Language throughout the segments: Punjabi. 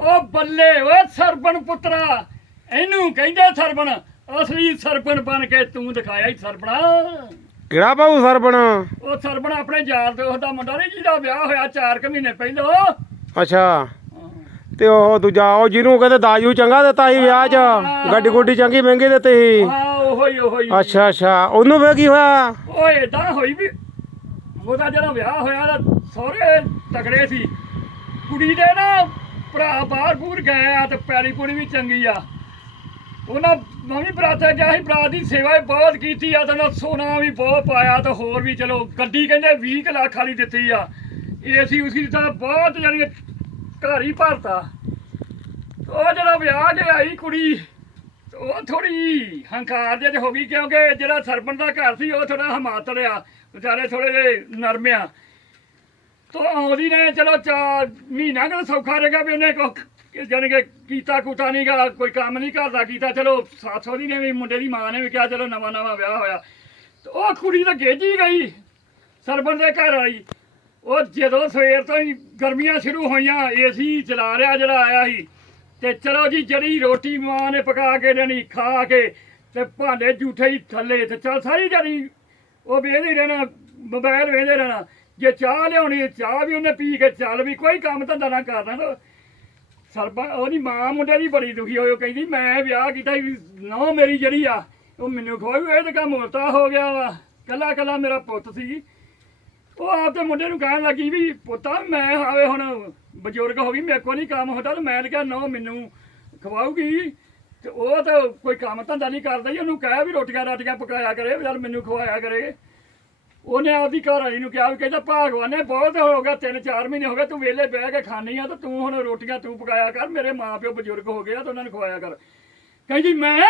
ਉਹ ਬੱਲੇ ਓ ਸਰਬਣ ਪੁੱਤਰਾ ਇਹਨੂੰ ਕਹਿੰਦੇ ਸਰਬਣ ਅਸਲੀ ਸਰਬਣ ਬਣ ਕੇ ਤੂੰ ਦਿਖਾਇਆ ਹੀ ਸਰਬਣਾ ਕਿਹੜਾ ਭਾਊ ਸਰਪਣ? ਉਹ ਸਰਬਣ ਆਪਣੇ ਯਾਰ ਦੋਸਤ ਦਾ ਮੁੰਡਾ ਨਹੀਂ ਜਿਹਦਾ ਵਿਆਹ ਹੋਇਆ 4 ਕੁ ਮਹੀਨੇ ਪਹਿਲਾਂ। ਅੱਛਾ। ਤੇ ਉਹ ਦੂਜਾ ਉਹ ਜਿਹਨੂੰ ਕਹਿੰਦੇ ਦਾਜੂ ਚੰਗਾ ਦਿੱਤਾ ਸੀ ਵਿਆਹ 'ਚ ਗੱਡੀ ਗੁੱਡੀ ਚੰਗੀ ਮਹਿੰਗੀ ਦਿੱਤੀ ਸੀ। ਹਾਂ ਉਹੋ ਹੀ ਉਹੋ। ਹੀ ਅੱਛਾ ਅੱਛਾ। ਉਹਨੂੰ ਫੇਰ ਕੀ ਹੋਇਆ? ਓਏ ਏਦਾਂ ਹੋਈ ਵੀ ਉਹਦਾ ਜਦੋਂ ਵਿਆਹ ਹੋਇਆ ਤਾਂ ਸਹੁਰੇ ਤਗੜੇ ਸੀ। ਕੁੜੀ ਦੇ ਨਾ ਭਰਾ ਬਾਹਰ ਬੂਰ ਗਏ ਆ ਤੇ ਪੈਲੀ ਪੁੜੀ ਵੀ ਚੰਗੀ ਆ। ਉਹਨਾਂ ਮੈਂ ਵੀ ਬਰਾਤੇ ਗਿਆ ਸੀ ਬਰਾਤ ਦੀ ਸੇਵਾ ਵੀ ਬਹੁਤ ਕੀਤੀ ਆ, ਤੇ ਉਹਨਾਂ ਸੋਨਾ ਵੀ ਬਹੁਤ ਪਾਇਆ ਤੇ ਹੋਰ ਵੀ ਚਲੋ, ਗੱਡੀ ਕਹਿੰਦੇ 20 ਕੁ ਲੱਖ ਵਾਲੀ ਦਿੱਤੀ ਆ। ਏਸੀ ਉਸੀ ਤਾਂ ਬਹੁਤ ਜਾਨੀ ਘਰ ਹੀ ਭਰਤਾ। ਉਹ ਜਿਹੜਾ ਵਿਆਹ ਜੇ ਆਈ ਕੁੜੀ, ਉਹ ਥੋੜੀ ਹੰਕਾਰ ਜਿਹੀ ਹੋ ਗਈ, ਕਿਉਂਕਿ ਜਿਹੜਾ ਸਰਪੰਚ ਦਾ ਘਰ ਸੀ, ਉਹ ਥੋੜਾ ਹਮਾਤਲ ਆ। ਵਿਚਾਰੇ ਥੋੜੇ ਜਿਹੇ ਨਰਮ ਆ। ਤੋ ਆਉਂਦੀ ਨੇ, ਚਲੋ ਚਾ ਮਹੀਨਾ ਕੁ ਸੌਖਾ ਰਹੇਗਾ ਵੀ ਉਹਨੇ ਕੋ ਜਾਣੀ ਕਿ ਕੀਤਾ ਕੁਤਾ ਨਹੀਂ ਗਾ, ਕੋਈ ਕੰਮ ਨਹੀਂ ਕਰਦਾ ਕੀਤਾ, ਚਲੋ ਸੱਸ ਉਹਦੀ ਨੇ ਵੀ ਮੁੰਡੇ ਦੀ ਮਾਂ ਨੇ ਵੀ ਕਿਹਾ, ਚਲੋ ਨਵਾਂ ਨਵਾਂ ਵਿਆਹ ਹੋਇਆ। ਤੇ ਉਹ ਕੁੜੀ ਤਾਂ ਗੇਜੀ ਗਈ ਸਰਪੰਚ ਦੇ ਘਰ ਆਈ। ਉਹ ਜਦੋਂ ਸਵੇਰ ਤੋਂ ਹੀ ਗਰਮੀਆਂ ਸ਼ੁਰੂ ਹੋਈਆਂ ਏਸੀ ਚਲਾ ਰਿਹਾ, ਜਿਹੜਾ ਆਇਆ ਸੀ। ਤੇ ਚਲੋ ਜੀ, ਜਿਹੜੀ ਰੋਟੀ ਮਾਂ ਨੇ ਪਕਾ ਕੇ ਦੇਣੀ, ਖਾ ਕੇ, ਤੇ ਭਾਂਡੇ ਝੂਠੇ ਹੀ ਥੱਲੇ, ਤੇ ਚਲ ਸਾਰੀ ਜਿਹੜੀ ਉਹ ਵੇਖਦੇ ਰਹਿਣਾ ਮੋਬਾਈਲ ਵੇਖਦੇ ਰਹਿਣਾ। ਜੇ ਚਾਹ ਲਿਆਉਣੀ, ਚਾਹ ਵੀ ਉਹਨੇ ਪੀ ਕੇ ਚੱਲ ਵੀ, ਕੋਈ ਕੰਮ ਧੰਦਾ ਨਾ ਕਰਨਾ ਤਾਂ। ਸਰਬਾ ਉਹਦੀ ਮਾਂ ਮੁੰਡੇ ਦੀ ਬੜੀ ਦੁਖੀ ਹੋਈ, ਉਹ ਕਹਿੰਦੀ, ਮੈਂ ਵਿਆਹ ਕੀਤਾ ਨੌ ਮੇਰੀ ਜਿਹੜੀ ਆ, ਉਹ ਮੈਨੂੰ ਖਵਾਈ ਇਹ ਤਾਂ ਕੰਮ ਉਲਟਾ ਹੋ ਗਿਆ ਵਾ। ਕੱਲਾ ਕੱਲਾ ਮੇਰਾ ਪੁੱਤ ਸੀ। ਉਹ ਆਪਦੇ ਮੁੰਡੇ ਨੂੰ ਕਹਿਣ ਲੱਗੀ ਵੀ, ਪੁੱਤਾ, ਮੈਂ ਆਵੇ ਹੁਣ ਬਜ਼ੁਰਗ ਹੋ ਗਈ, ਮੇਰੇ ਕੋਲ ਨਹੀਂ ਕੰਮ ਹੁੰਦਾ, ਤੇ ਮੈਂ ਕਿਹਾ, ਨੋ ਮੈਨੂੰ ਖਵਾਉਗੀ ਤੇ ਉਹ ਤਾਂ ਕੋਈ ਕੰਮ ਧੰਦਾ ਨਹੀਂ ਕਰਦਾ ਜੀ ਉਹਨੂੰ ਕਹਿਆ ਵੀ ਰੋਟੀਆਂ ਰਾਟੀਆਂ ਪਕਾਇਆ ਕਰੇ, ਵੀ ਚੱਲ ਮੈਨੂੰ ਖਵਾਇਆ ਕਰੇ। ਉਹਨੇ ਆਪਦੀ ਘਰ ਵਾਲੀ ਨੂੰ ਕਿਹਾ ਵੀ ਕਹਿੰਦਾ, ਭਾਗਵਾਨੇ, ਬਹੁਤ ਹੋ ਗਿਆ, ਤਿੰਨ ਚਾਰ ਮਹੀਨੇ ਹੋ ਗਏ, ਤੂੰ ਵਿਹਲੇ ਬਹਿ ਕੇ ਖਾਣੀ ਆ ਤੇ ਤੂੰ ਹੁਣ ਰੋਟੀਆਂ ਤੂੰ ਪਕਾਇਆ ਕਰ, ਮੇਰੇ ਮਾਪਿਓ ਬਜ਼ੁਰਗ ਹੋ ਗਏ ਆ ਤੇ ਉਹਨਾਂ ਨੂੰ ਖਵਾਇਆ ਕਰ। ਕਹਿੰਦੀ, ਮੈਂ,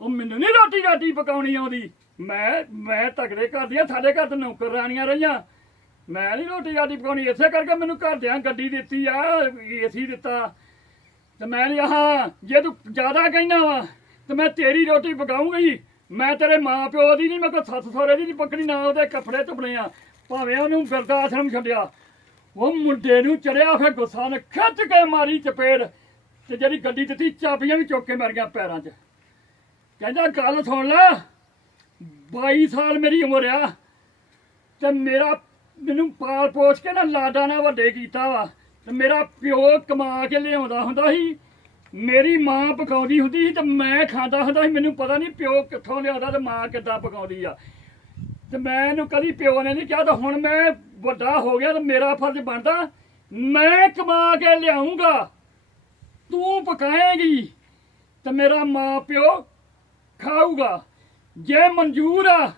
ਉਹ ਮੈਨੂੰ ਨਹੀਂ ਰੋਟੀ ਰਾਟੀ ਪਕਾਉਣੀ ਆਉਂਦੀ। ਮੈਂ ਮੈਂ ਤਗੜੇ ਘਰ ਦੀਆਂ, ਸਾਡੇ ਘਰ ਤੇ ਨੌਕਰ ਰਾਣੀਆਂ ਰਹੀਆਂ। ਮੈਂ ਨਹੀਂ ਰੋਟੀ ਰਾਟੀ ਪਕਾਉਣੀ। ਇਸੇ ਕਰਕੇ ਮੈਨੂੰ ਘਰਦਿਆਂ ਗੱਡੀ ਦਿੱਤੀ ਆ ਏਸੀ ਦਿੱਤਾ। ਤੇ ਮੈਂ ਨਹੀਂ ਹਾਂ, ਜੇ ਤੂੰ ਜ਼ਿਆਦਾ ਕਹਿਣਾ ਵਾ, ਤੇ ਮੈਂ ਤੇਰੀ ਰੋਟੀ ਪਕਾਉਂਗਾ ਹੀ। ਮੈਂ ਤੇਰੇ ਮਾਂ ਪਿਓ ਦੀ ਨਹੀਂ ਮੈਂ ਕੋ ਸੱਸ ਸਹੁਰੇ ਦੀ ਨਹੀਂ ਪਕੜੀ ਨਾ ਉਹਦੇ ਕੱਪੜੇ ਧੁੱਪਣੇ ਆ। ਭਾਵੇਂ ਉਹਨੂੰ ਬਿਰਦਾ ਆਸ਼ਰਮ ਛੱਡਿਆ। ਉਹ ਮੁੰਡੇ ਨੂੰ ਚੜਿਆ ਫਿਰ ਗੁੱਸਾ ਨੇ, ਖਿੱਚ ਕੇ ਮਾਰੀ ਚਪੇੜ ਤੇ ਜਿਹੜੀ ਗੱਡੀ ਦਿੱਤੀ, ਚਾਬੀਆਂ ਵੀ ਚੁੱਕ ਕੇ ਮਰ ਗਿਆ ਪੈਰਾਂ 'ਚ। ਕਹਿੰਦਾ, ਗੱਲ ਸੁਣ ਲੈ 22 ਸਾਲ ਮੇਰੀ ਉਮਰ ਆ ਤੇ ਮੇਰਾ ਮੈਨੂੰ ਪਾਲ ਪੋਛ ਕੇ ਨਾ ਲਾਡਾ ਨਾਲ ਵੱਡੇ ਕੀਤਾ ਵਾ ਤੇ ਮੇਰਾ ਪਿਓ ਕਮਾ ਕੇ ਲਿਆਉਂਦਾ ਹੁੰਦਾ ਸੀ। ਮੇਰੀ ਮਾਂ ਪਕਾਉਂਦੀ ਹੁੰਦੀ ਸੀ ਤੇ ਮੈਂ ਖਾਂਦਾ ਹੁੰਦਾ ਸੀ। ਮੈਨੂੰ ਪਤਾ ਨਹੀਂ ਪਿਓ ਕਿੱਥੋਂ ਲਿਆਉਂਦਾ ਤੇ ਮਾਂ ਕਿੱਦਾਂ ਪਕਾਉਂਦੀ ਆ। ਤੇ ਇਹਨੂੰ ਕਦੀ ਪਿਓ ਨੇ ਨਹੀਂ ਕਿਹਾ ਤਾਂ ਹੁਣ ਮੈਂ ਵੱਡਾ ਹੋ ਗਿਆ ਤੇ ਮੇਰਾ ਫਰਜ਼ ਬਣਦਾ, ਮੈਂ ਕਮਾ ਕੇ ਲਿਆਉਂਗਾ। ਤੂੰ ਪਕਾਏਗੀ ਤੇ ਮੇਰਾ ਮਾਂ ਪਿਓ ਖਾਊਗਾ। ਜੇ ਮਨਜ਼ੂਰ ਆ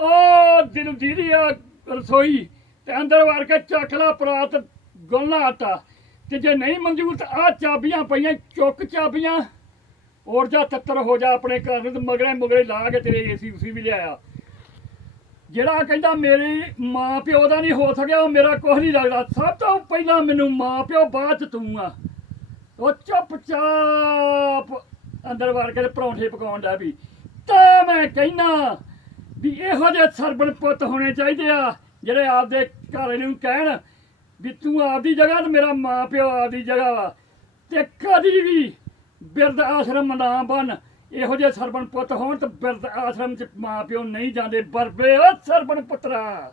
ਉਹ ਦਿਲ ਦੀਦੀ ਆ ਰਸੋਈ ਤੇ ਅੰਦਰ ਵੜ ਕੇ ਚੱਕਲਾ ਪਰਾਤ ਗੁਲਣਾ ਆਟਾ। ਤੇ ਜੇ ਨਹੀਂ ਮਨਜ਼ੂਰ ਤਾਂ ਆ ਚਾਬੀਆਂ ਪਈਆਂ, ਚੁੱਕ ਚਾਬੀਆਂ। ਔਰ ਜਾ ਤੱਤਰ ਹੋ ਜਾ ਆਪਣੇ ਘਰ ਨੂੰ ਤੇ ਮਗਰੇ ਮਗਰੇ ਲਾ ਕੇ ਤੇਰੇ ਏਸੀ ਉਸੀ ਵੀ ਲਿਆਇਆ। ਜਿਹੜਾ ਕਹਿੰਦਾ ਮੇਰੀ ਮਾਂ ਪਿਓ ਦਾ ਨਹੀਂ ਹੋ ਸਕਿਆ, ਉਹ ਮੇਰਾ ਕੁਝ ਨਹੀਂ ਲੱਗਦਾ। ਸਭ ਤੋਂ ਪਹਿਲਾਂ ਮੈਨੂੰ ਮਾਂ ਪਿਓ ਬਾਅਦ ਚ ਤੂੰ ਆ। ਉਹ ਚੁੱਪ ਚਾਪ ਅੰਦਰ ਵੜ ਕੇ ਪਰੌਂਠੇ ਪਕਾਉਣ ਦਾ ਵੀ। ਤਾਂ ਮੈਂ ਕਹਿਣਾ ਵੀ ਇਹੋ ਜਿਹੇ ਸਰਬਣ ਪੁੱਤ ਹੋਣੇ ਚਾਹੀਦੇ ਆ, ਜਿਹੜੇ ਆਪਦੇ ਘਰ ਨੂੰ ਕਹਿਣ ਵੀ ਤੂੰ ਆਪਦੀ ਜਗ੍ਹਾ ਤੇ ਮੇਰਾ ਮਾਂ ਪਿਓ ਆਪਦੀ ਜਗ੍ਹਾ ਵਾ। ਤੇ ਕਦੀ ਵੀ ਬਿਰਧ ਆਸ਼ਰਮ ਨਾ ਬਣ। ਇਹੋ ਜਿਹੇ ਸਰਬਣ ਪੁੱਤ ਹੋਣ ਤੇ ਬਿਰਧ ਆਸ਼ਰਮ ਚ ਮਾਂ ਪਿਓ ਨਹੀਂ ਜਾਂਦੇ। ਬਰਬੇ ਉਹ ਸਰਬਣ ਪੁੱਤਰਾ।